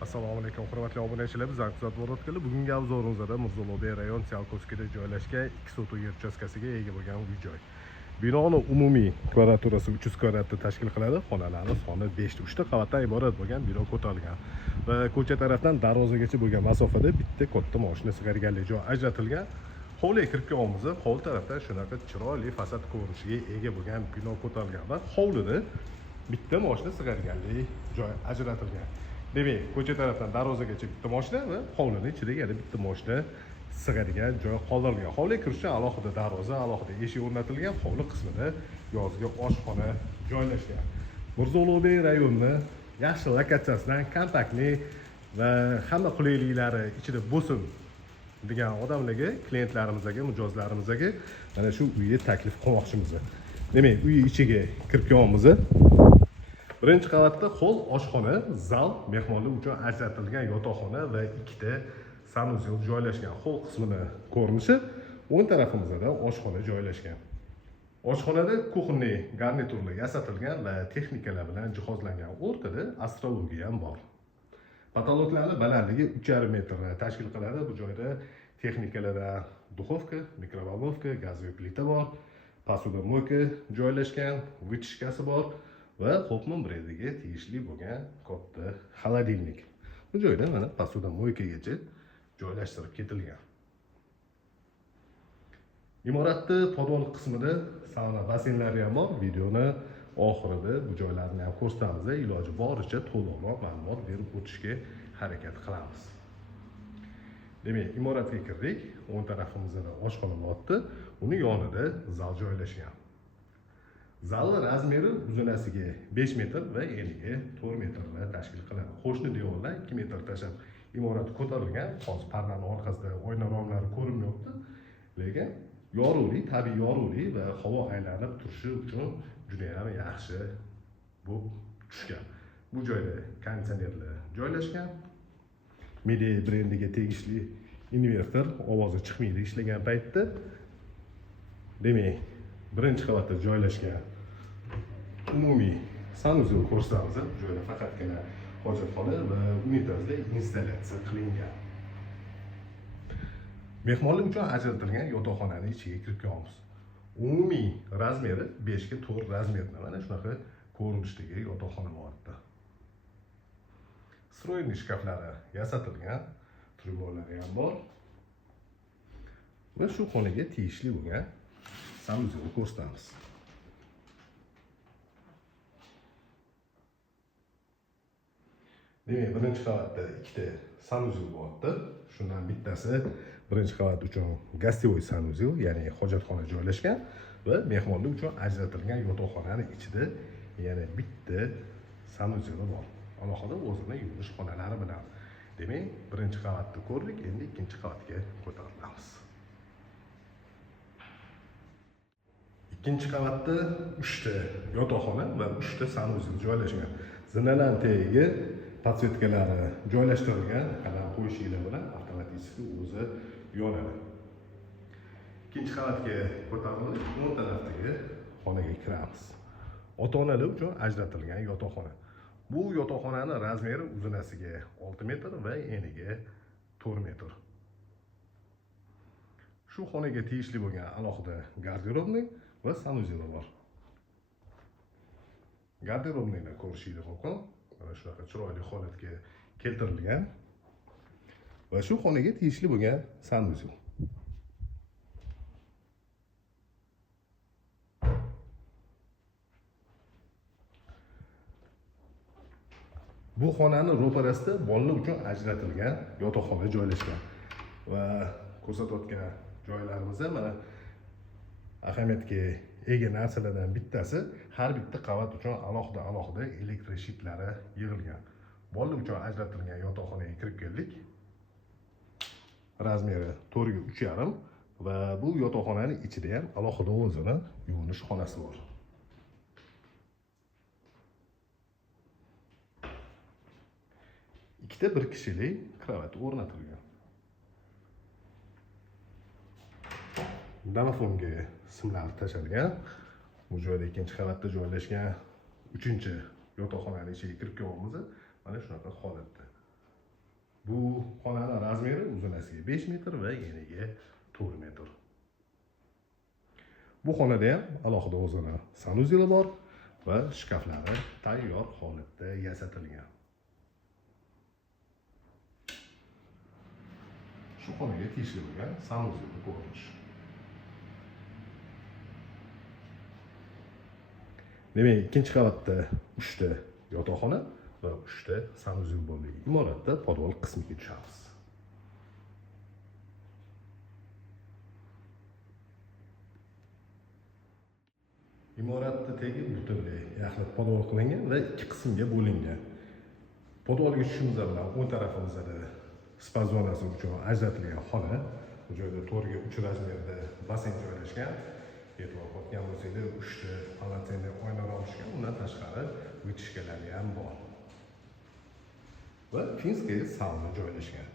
Assalomu alaykum hurmatli obunachilar. Biz Aqzot Borodkali bugungi obzorimizda Mirzulobey rayon Tsiolkovskida joylashgan 2 sotix yer uchastkasiga ega bo'lgan uy-joy. Binoning umumiy kvadraturasi 300 kvadratni tashkil qiladi. Xonalarning soni 5 ta, 3 ta qavatdan iborat bo'lgan bino ko'tarilgan. Va ko'cha tarafdan darvozagacha bo'lgan masofada bitta katta mashina sig'adiganlik joy ajratilgan. Hovliga kirib kelamiz. Hovli tarafdan shunaqa chiroyli fasad ko'rinishiga ega bo'lgan bino ko'tarilgan va hovlida bitta mashina sig'adiganlik joy ajratilgan. Demak, ko'cha tarafdan darvozagacha bitta mashina va hovlining ichida yana bitta mashina sig'adigan joy qoldirilgan. Hovliga kirish uchun alohida darvoza, alohida eshik o'rnatilgan. Hovli qismida yozgi oshxona joylashgan. Mirzulobey rayoni yaxshi lokatsiyasidan kompaktli va hamma qulayliklari ichida bo'lsin degan odamlarga, klientlarimizga, mijozlarimizga mana shu uyni taklif qilmoqchimiz. Demak, uy ichiga kirib kelamiz. Birinchi qavatda hol oshxona, zal, mehmonlar uchun ajratilgan yotoqxona va ikkita sanuzel joylashgan. Hol qismini ko'rinishi o'ng tarafimizda oshxona joylashgan. Oshxonada kuxonli garniturlar yasatilgan va texnikalar bilan jihozlangan. O'rtada astrologiya ham bor. Potoloklarning balandligi 3,5 metrni tashkil qiladi. Bu joyda texnikalarda duxovka, mikrovolnovka, gazli plita bor. Посудомойка joylashgan, vытяжкасы bor va Hopman brendiga tegishli bo'lgan katta xolodilnik. Bu joyda mana посудомойкagacha joylashtirib ketilgan. Imoratning podval qismida sauna basseynlari ham bor. Videoni oxirida bu joylarni ham ko'rsatamiz. Iloji boricha to'liqroq ma'lumot berib o'tishga harakat qilamiz. Demak, imoratga kirdik. O'ng tarafimizda oshxona bo'lyapti. Uning yonida zal joylashgan. Zalning razmeri uzunasiga 5 metr va eniga 4 metrni tashkil qiladi. Qo'shni devorlar 2 metr tashlab imorat ko'tarilgan. Hozir pardaning orqasida oyna romlari ko'rinmayapti. Lekin yorug'lik, tabiiy yorug'lik va havo aylanib turishi uchun juda ham yaxshi bo'lib tushgan. Bu joyda konditsionerlar joylashgan. Media brendiga tegishli invertor ovozi chiqmaydi ishlagan paytda. Demak, birinchi qavatda joylashgan umumiy sanuzel ko'rsatamiz. Bu joyda faqatgina hojatxona va unitazlar installyatsiya qilingan. Mehmonlar uchun ajratilgan yotoqxonaning ichiga kirib kelamiz. Umumiy razmeri 5 ga 4 razmerda mana shunaqa ko'rinishdagi yotoqxona bo'lyapti. Stroyli shkaflari yasatilgan, tribunalari ham bor. Va shu xonaga tegishli bo'lgan sanuzelni ko'rsatamiz. Demak, birinchi qavatda ikkita sanuzel bo'lyapti. Shundan bittasi birinchi qavat uchun gostivoy sanuzel, ya'ni hojatxona joylashgan va mehmonlar uchun ajratilgan yotoqxonaning ichida yana bitta sanuzel bor. Alohida o'zini yuvinish xonalari bilan. Demak, birinchi qavatni ko'rdik, endi ikkinchi qavatga ko'tarilamiz. Ikkinchi qavatda 3 ta yotoqxona va 3 ta sanuzel joylashgan. Zinalar tagiga podsvetkalari joylashtirilgan, qalam qo'yishinglar bilan avtomatik o'zi yonadi. Ikkinchi qavatga ko'tarilib, o'ng tarafdagi xonaga kiramiz. Ota-onalar uchun ajratilgan yotoqxona. Bu yotoqxonaning razmeri uzunasiga 6 metr va eniga 4 metr. Shu xonaga tegishli bo'lgan alohida garderobni va sanuzel bor. Garderobni ko'rishingiz mumkin. Mana shunaqa chiroyli holatga keltirilgan. Va shu xonaga tegishli bo'lgan sanuzel. Bu xonaning ro'parasida bolalar uchun ajratilgan yotoqxona joylashgan. Va ko'rsatayotgan joylarimiz mana ahamiyatga ega narsalardan bittasi, har bitta qavat uchun alohida elektr shitlari yig'ilgan. Bolalar uchun ajratilgan yotoqxonaga kirib keldik. Razmeri 4 ga 3,5 va bu yotoqxonaning ichida ham alohida o'zini yuvinish xonasi bor. Ikkita bir kishilik kravat o'rnatilgan. Domofonga simlar tashalgan. Bu joyda ikkinchi qavatda joylashgan 3-yotoqxonaning ichiga kirib kelamiz. Mana shunaqa holatda. Bu xonani razmeri uzunasiga 5 metr va eniga 4 metr. Bu xonada ham alohida o'zini sanuzeli bor va shkaflari tayyor holatda yasatilgan. Shu xonaga tegishli bo'lgan sanuzelni ko'rinish. Demak, ikkinchi qavatda 3 ta yotoqxona va 3 ta sanuzel bo'lgan imoratda podval qismiga tushamiz. Imoratni tagi butunlay yaxlit podval qilingan va ikki qismga bo'lingan. Podvalga tushishimiz bilan o'ng tarafimizda spa zonasi uchun ajratilgan xona, bu joyda 4 ga 3 razmerda basseyn joylashgan. E'tibor qilgan bo'lsanglar, 3 ta polotsenli oynalar olishgan, undan tashqari vitishkalari ham bor. Va finskiy sauna joylashgan.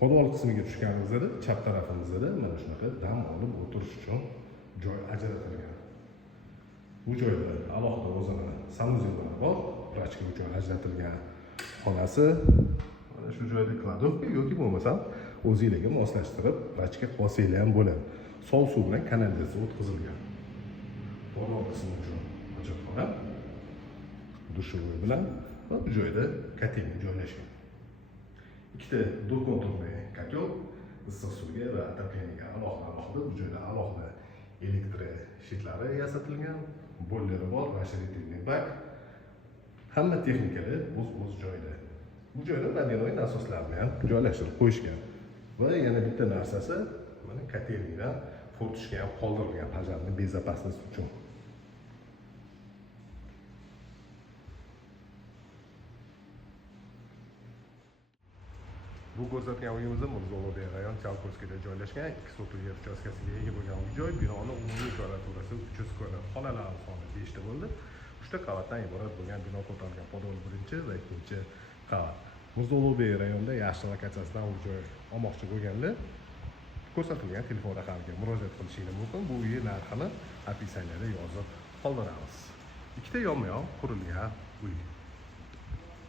Podval qismiga tushganimizda chap tarafimizda mana shunaqa dam olib o'tirish uchun joy ajratilgan. Bu joyda alohida o'zini sanuzellari bor, vrachka uchun ajratilgan xonasi. Mana shu joyda kladovka yoki bo'lmasa o'zingizga moslashtirib vrachka qolsanglar ham bo'ladi. Sovuq suv bilan kanalizatsiya o'tkazilgan. Podval qismi uchun hojatxona, dushovoy bilan va bu joyda kotelni joylashgan. Ikkita do'konturli kotel issiq suvga va отоплениyaga alohida bu joyda alohida elektr shitlari yasatilgan, boileri bor, расширительный bak. Hamma texnikalar o'z joyida. Bu joyda водяной nasoslarni ham joylashtirib qo'yishgan. Va yana bitta narsasi, mana kotelnikdan furtishga ham qoldirilgan pajarni безопасность uchun. Bu ko'rsatgan uyimizda Mirzo-Ulug'bek rayon Chalkovskiyda joylashgan 2 sotuv yer uchastkasiga ega bo'lgan uy-joy. Binoning umumiy kvadraturasi 300 kvadrat. Xonalar soni 5 ta bo'ldi. 3 ta qavatdan iborat bo'lgan bino ko'tarilgan podval 1 va 2 qavat. Mirzo-Ulug'bek rayonida yaxshi lokatsiyasidan uy-joy olmoqchi bo'lganlar ko'rsatilgan telefon raqamiga murojaat qilishingiz mumkin. Bu uy narxini opisiyaniyada yozib qoldiramiz. Ikkita yonma-yon qurilgan uy.